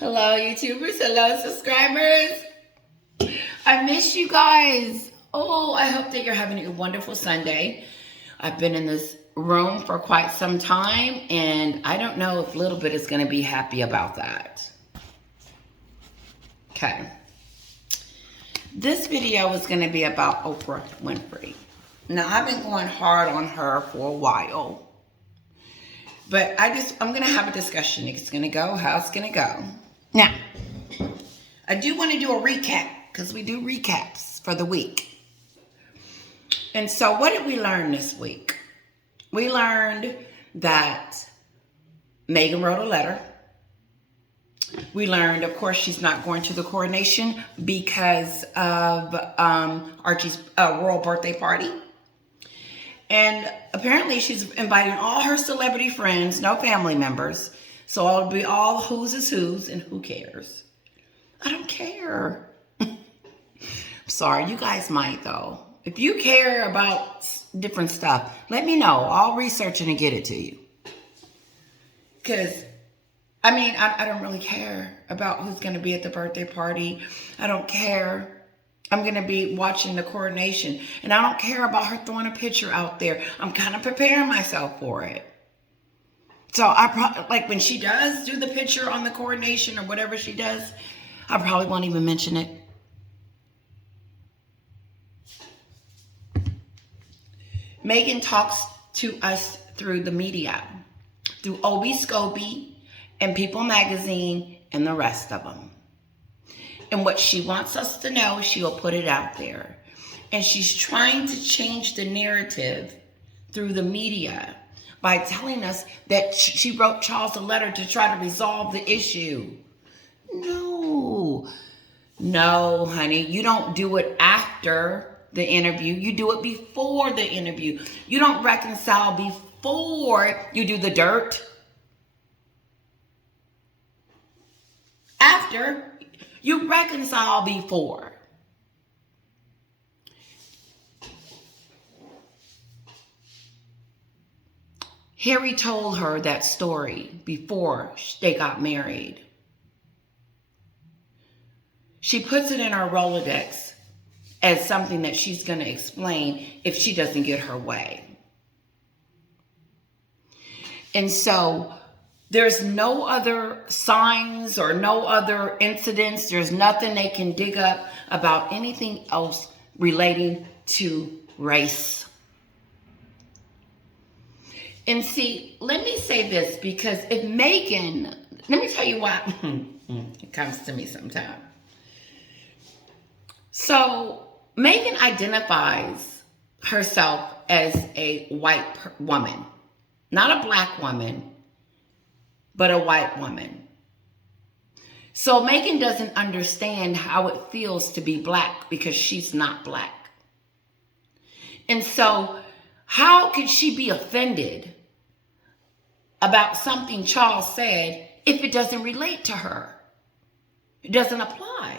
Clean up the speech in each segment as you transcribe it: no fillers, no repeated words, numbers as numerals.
Hello, YouTubers. Hello, subscribers. I miss you guys. Oh, I hope that you're having a wonderful Sunday. I've been in this room for quite some time, and I don't know if Little Bit is going to be happy about that. Okay. This video is going to be about Oprah Winfrey. Now, I've been going hard on her for a while, but I'm going to have a discussion. It's going to go how it's going to go. Now, I do want to do a recap because we do recaps for the week. And so what did we learn this week? We learned that Maghen wrote a letter. We learned, of course, she's not going to the coronation because of Archie's royal birthday party. And apparently she's inviting all her celebrity friends, no family members. So it'll be all who's is who's and who cares. I don't care. I'm sorry, you guys might though. If you care about different stuff, let me know. I'll research it and get it to you. Because, I don't really care about who's going to be at the birthday party. I don't care. I'm going to be watching the coronation. And I don't care about her throwing a picture out there. I'm kind of preparing myself for it. So I probably, like when she does do the picture on the coronation or whatever she does, I probably won't even mention it. Maghen talks to us through the media, through Obi Scobie and People Magazine and the rest of them. And what she wants us to know, she will put it out there. And she's trying to change the narrative through the media by telling us that she wrote Charles a letter to try to resolve the issue. No, honey, you don't do it after the interview. You do it before the interview. You don't reconcile before you do the dirt. After, you reconcile before. Harry told her that story before they got married. She puts it in her Rolodex as something that she's going to explain if she doesn't get her way. And so there's no other signs or no other incidents. There's nothing they can dig up about anything else relating to race. And see, let me say this, because if Maghen, let me tell you why it comes to me sometimes. So Maghen identifies herself as a white woman, not a black woman, but a white woman. So Maghen doesn't understand how it feels to be black because she's not black. And so how could she be offended about something Charles said if it doesn't relate to her? It doesn't apply.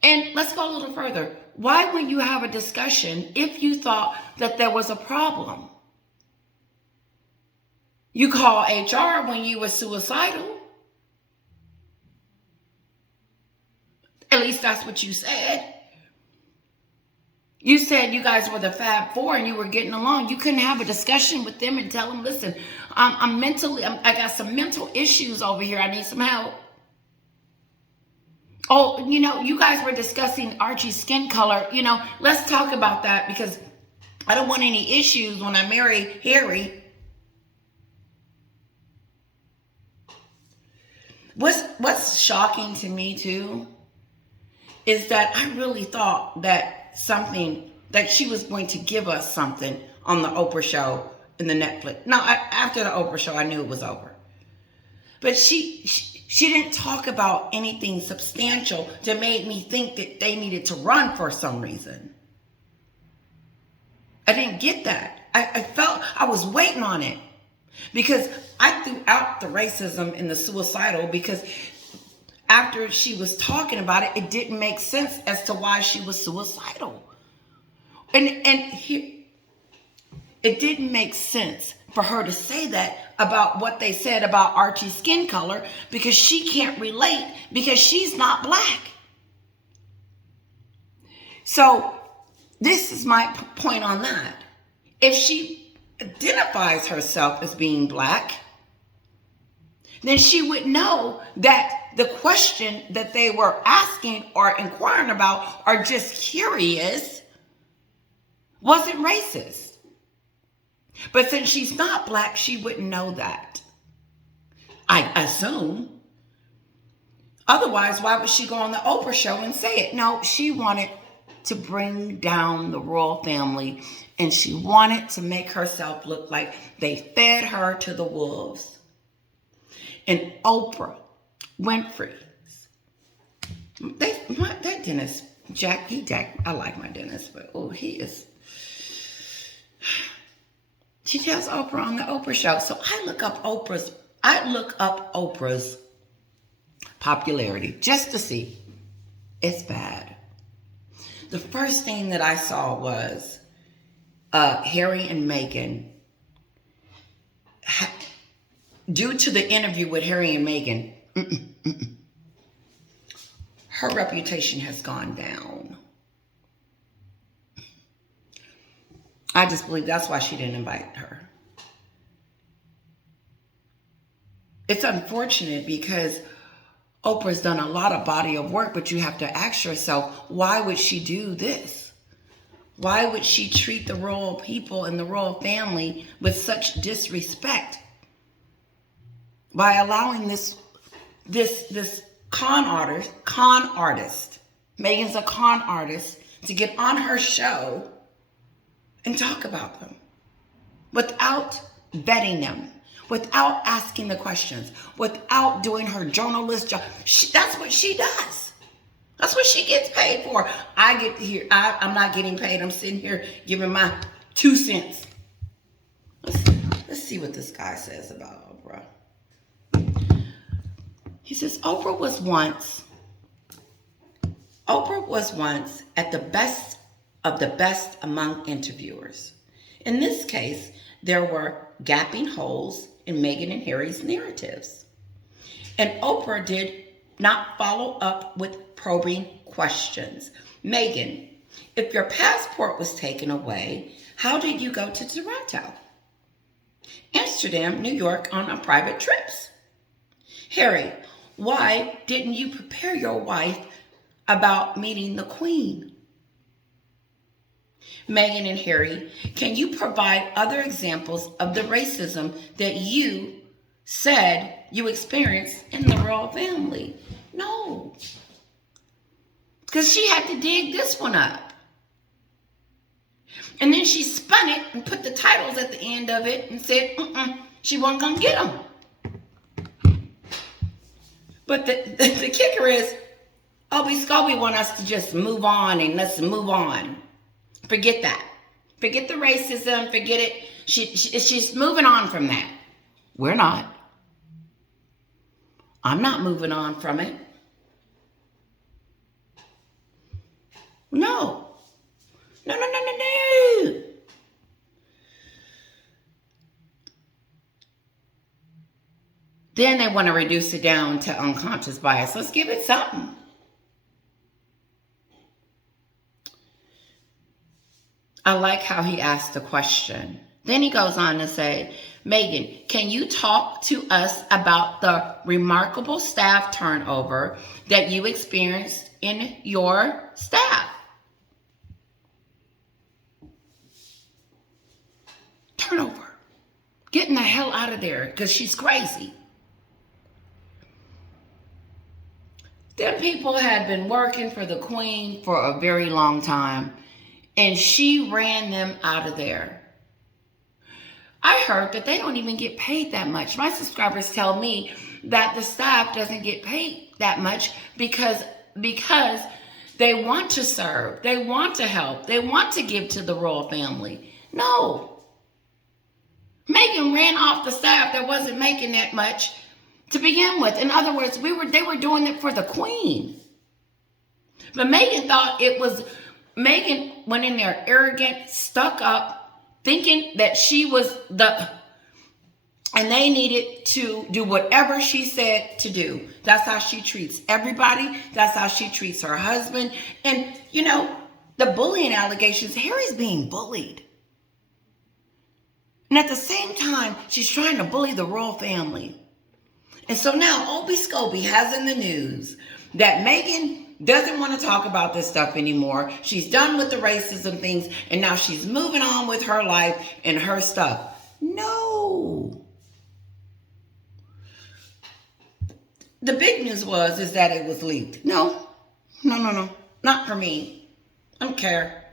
And let's go a little further. Why would you have a discussion if you thought that there was a problem? You call HR when you were suicidal. At least that's what you said. You said you guys were the Fab Four and you were getting along. You couldn't have a discussion with them and tell them, listen, I got some mental issues over here. I need some help. Oh, you guys were discussing Archie's skin color. Let's talk about that because I don't want any issues when I marry Harry. What's shocking to me too is that I really thought that she was going to give us something on the Oprah show in the Netflix. Now, after the Oprah show, I knew it was over. But she didn't talk about anything substantial that made me think that they needed to run for some reason. I didn't get that. I felt I was waiting on it because I threw out the racism and the suicidal because after she was talking about it, it didn't make sense as to why she was suicidal. And it didn't make sense for her to say that about what they said about Archie's skin color, because she can't relate because she's not black. So this is my point on that. If she identifies herself as being black, then she would know that the question that they were asking or inquiring about or just curious wasn't racist. But since she's not black, she wouldn't know that, I assume. Otherwise, why would she go on the Oprah show and say it? No, she wanted to bring down the royal family, and she wanted to make herself look like they fed her to the wolves. And Oprah Winfrey, that dentist, Jack, I like my dentist, but she tells Oprah on the Oprah show. So I look up Oprah's popularity just to see. It's bad. The first thing that I saw was Harry and Meghan. Due to the interview with Harry and Meghan, her reputation has gone down. I just believe that's why she didn't invite her. It's unfortunate because Oprah's done a lot of body of work, but you have to ask yourself, why would she do this? Why would she treat the royal people and the royal family with such disrespect? By allowing this con artist, Meghan's a con artist, to get on her show and talk about them without vetting them, without asking the questions, without doing her journalist job. That's what she does. That's what she gets paid for. I get here. I'm not getting paid. I'm sitting here giving my 2 cents. Let's see what this guy says about Oprah. He says, Oprah was once at the best of the best among interviewers. In this case, there were gaping holes in Meghan and Harry's narratives. And Oprah did not follow up with probing questions. Meghan, if your passport was taken away, how did you go to Toronto, Amsterdam, New York on private trips? Harry, why didn't you prepare your wife about meeting the Queen? Meghan and Harry, can you provide other examples of the racism that you said you experienced in the royal family? No. Because she had to dig this one up. And then she spun it and put the titles at the end of it and said, she wasn't going to get them. But the kicker is, Scobie want us to just move on and let's move on. Forget that. Forget the racism. Forget it. She's moving on from that. We're not. I'm not moving on from it. No. No. Then they want to reduce it down to unconscious bias. Let's give it something. I like how he asked the question. Then he goes on to say, Meghan, can you talk to us about the remarkable staff turnover that you experienced in your staff? Turnover. Getting the hell out of there because she's crazy. Them people had been working for the Queen for a very long time, and she ran them out of there. I heard that they don't even get paid that much. My subscribers tell me that the staff doesn't get paid that much because they want to serve, they want to help, they want to give to the royal family. No. Meghan ran off the staff that wasn't making that much to begin with. In other words, they were doing it for the Queen. But Meghan went in there arrogant, stuck up, thinking that she was And they needed to do whatever she said to do. That's how she treats everybody. That's how she treats her husband. And, you know, the bullying allegations, Harry's being bullied. And at the same time, she's trying to bully the royal family. And so now Obi Scobie has in the news that Maghen doesn't want to talk about this stuff anymore. She's done with the racism things, and now she's moving on with her life and her stuff. No. The big news is that it was leaked. No. Not for me. I don't care.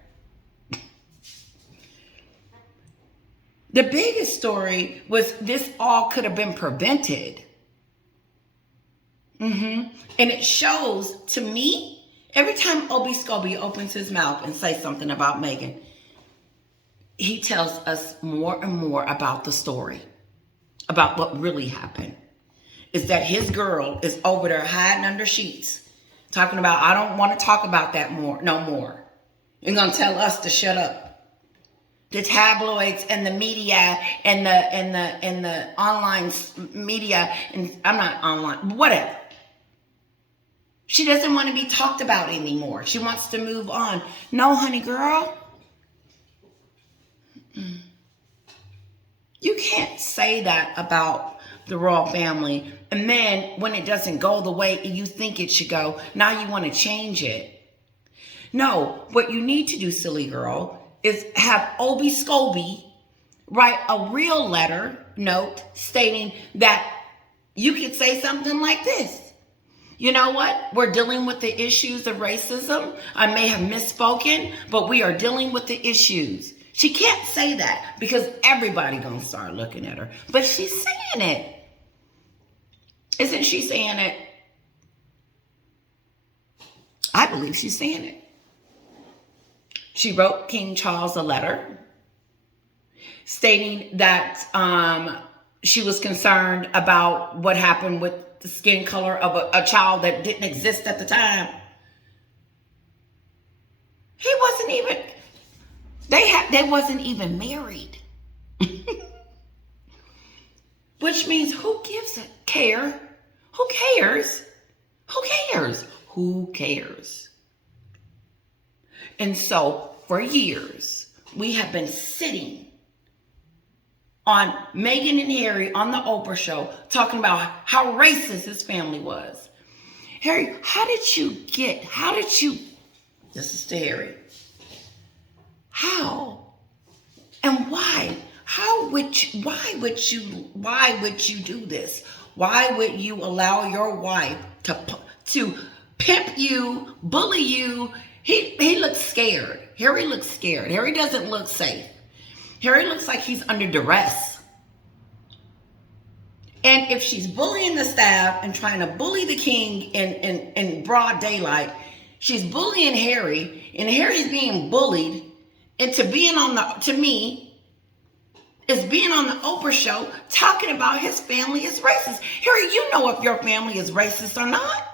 The biggest story was this all could have been prevented. And it shows, to me, every time Obi Scobie opens his mouth and says something about Maghen, he tells us more and more about the story, about what really happened. Is that his girl is over there hiding under sheets, talking about, I don't want to talk about that no more. You're going to tell us to shut up. The tabloids and the media and the online media, and I'm not online, whatever. She doesn't want to be talked about anymore. She wants to move on. No, honey girl. You can't say that about the royal family. And then when it doesn't go the way you think it should go, now you want to change it. No, what you need to do, silly girl, is have Obi Scobie write a real note stating that you could say something like this. You know what? We're dealing with the issues of racism. I may have misspoken, but we are dealing with the issues. She can't say that because everybody gonna start looking at her. But she's saying it. Isn't she saying it? I believe she's saying it. She wrote King Charles a letter stating that she was concerned about what happened with the skin color of a child that didn't exist at the time. He wasn't even, they wasn't even married. Which means who gives a care? Who cares? Who cares? Who cares? And so for years, we have been sitting on Maghen and Harry on the Oprah show talking about how racist his family was. Harry, this is to Harry. How and why? Why would you do this? Why would you allow your wife to pimp you, bully you? He looks scared. Harry looks scared. Harry doesn't look safe. Harry looks like he's under duress. And if she's bullying the staff and trying to bully the king in broad daylight, she's bullying Harry, and Harry's being bullied into being on the Oprah show talking about his family is racist. Harry, you know if your family is racist or not.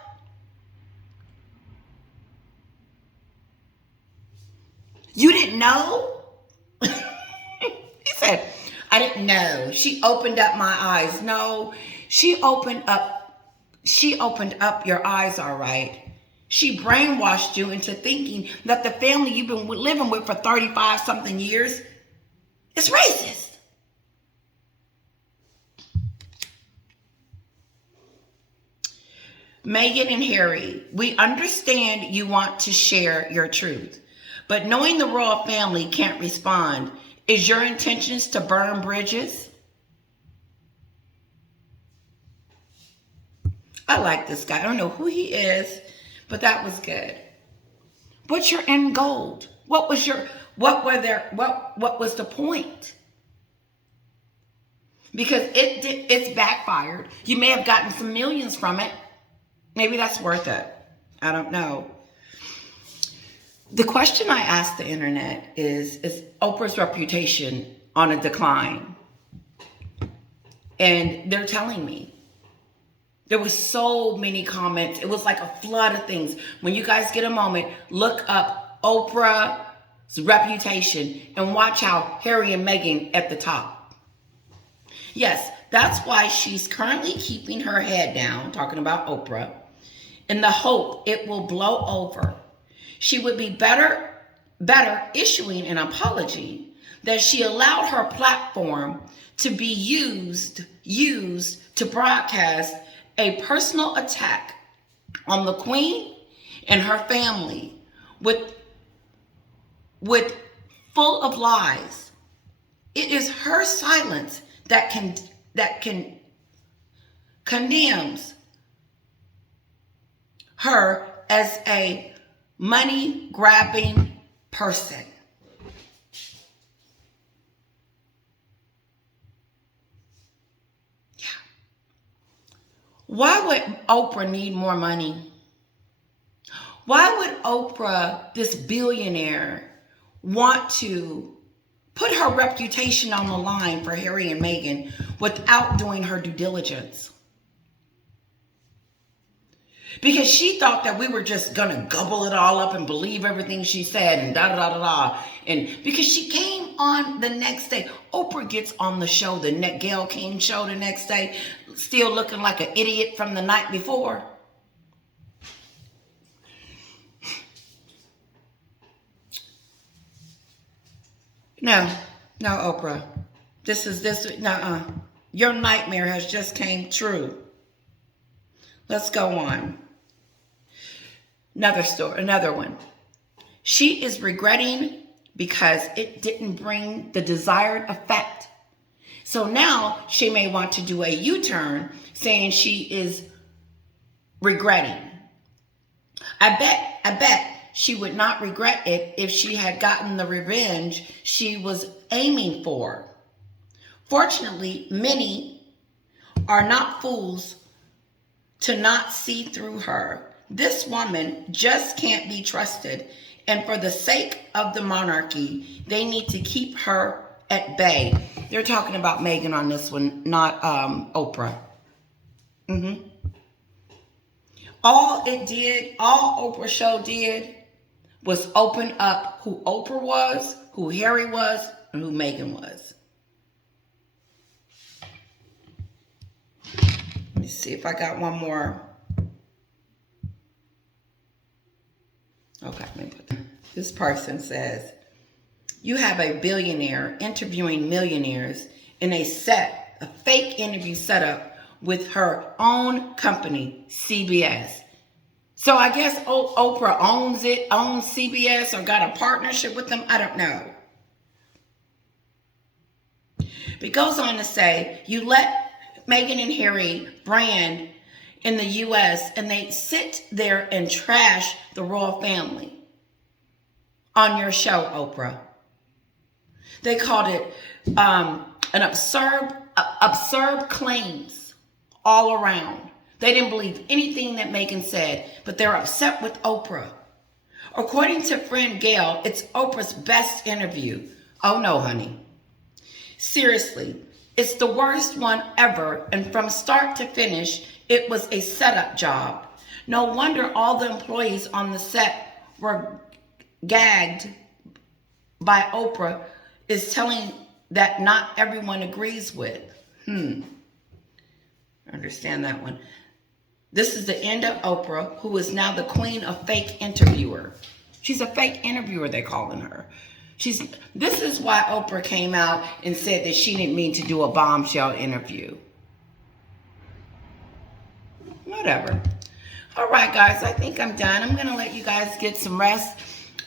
You didn't know? He said, I didn't know. She opened up my eyes. No, she opened up your eyes, all right. She brainwashed you into thinking that the family you've been living with for 35 something years is racist. Maghen and Harry, we understand you want to share your truth. But knowing the royal family can't respond, is your intentions to burn bridges? I like this guy. I don't know who he is, but that was good. What's your end goal? What was the point? Because it's backfired. You may have gotten some millions from it. Maybe that's worth it. I don't know. The question I asked the internet is Oprah's reputation on a decline? And they're telling me. There was so many comments. It was like a flood of things. When you guys get a moment, look up Oprah's reputation and watch how Harry and Maghen at the top. Yes, That's why she's currently keeping her head down, talking about Oprah, in the hope it will blow over. She would be better issuing an apology that she allowed her platform to be used to broadcast a personal attack on the Queen and her family with full of lies. It is her silence that condemns her as a money-grabbing person. Yeah. Why would Oprah need more money? Why would Oprah, this billionaire, want to put her reputation on the line for Harry and Meghan without doing her due diligence? Because she thought that we were just going to gobble it all up and believe everything she said and da-da-da-da-da. And because she came on the next day, Oprah gets on the show, the Gayle King show the next day, still looking like an idiot from the night before. No, Oprah. Your nightmare has just came true. Let's go on. Another one. She is regretting because it didn't bring the desired effect. So now she may want to do a U-turn saying she is regretting. I bet she would not regret it if she had gotten the revenge she was aiming for. Fortunately, many are not fools to not see through her. This woman just can't be trusted. And for the sake of the monarchy, they need to keep her at bay. They're talking about Meghan on this one, not Oprah. All Oprah show did was open up who Oprah was, who Harry was, and who Meghan was. Let me see if I got one more. Okay, let me put that. This person says, you have a billionaire interviewing millionaires in a fake interview setup with her own company, CBS. So I guess Oprah owns CBS or got a partnership with them. I don't know. It goes on to say, you let Meghan and Harry brand in the U.S. and they sit there and trash the royal family on your show, Oprah. They called it an absurd claims all around. They didn't believe anything that Meghan said, but they're upset with Oprah. According to friend Gayle, it's Oprah's best interview. Oh no, honey. Seriously, it's the worst one ever, and from start to finish, it was a setup job. No wonder all the employees on the set were gagged by Oprah, is telling that not everyone agrees with. Understand that one. This is the end of Oprah, who is now the queen of fake interviewer. She's a fake interviewer, they're calling her. This is why Oprah came out and said that she didn't mean to do a bombshell interview. Whatever. All right, guys, I think I'm done. I'm going to let you guys get some rest.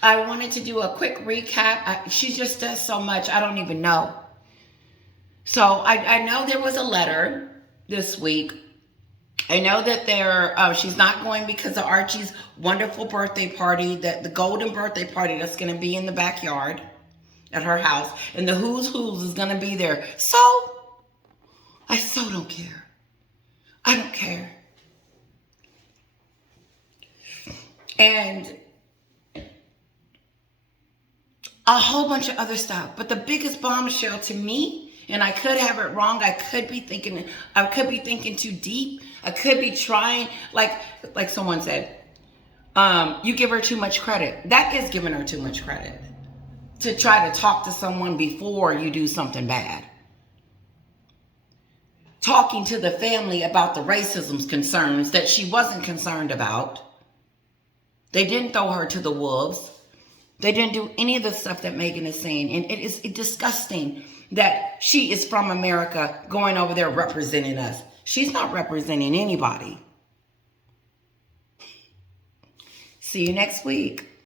I wanted to do a quick recap. She just does so much, I don't even know. So I know there was a letter this week. I know that she's not going because of Archie's wonderful birthday party, the golden birthday party that's going to be in the backyard at her house. And the who's is going to be there. So, I so don't care. I don't care. And a whole bunch of other stuff. But the biggest bombshell to me, and I could have it wrong, I could be thinking too deep. I could be trying, like someone said, you give her too much credit. That is giving her too much credit. To try to talk to someone before you do something bad. talking to the family about the racism concerns that she wasn't concerned about. They didn't throw her to the wolves. They didn't do any of the stuff that Maghen is saying. And it is disgusting that she is from America going over there representing us. She's not representing anybody. See you next week.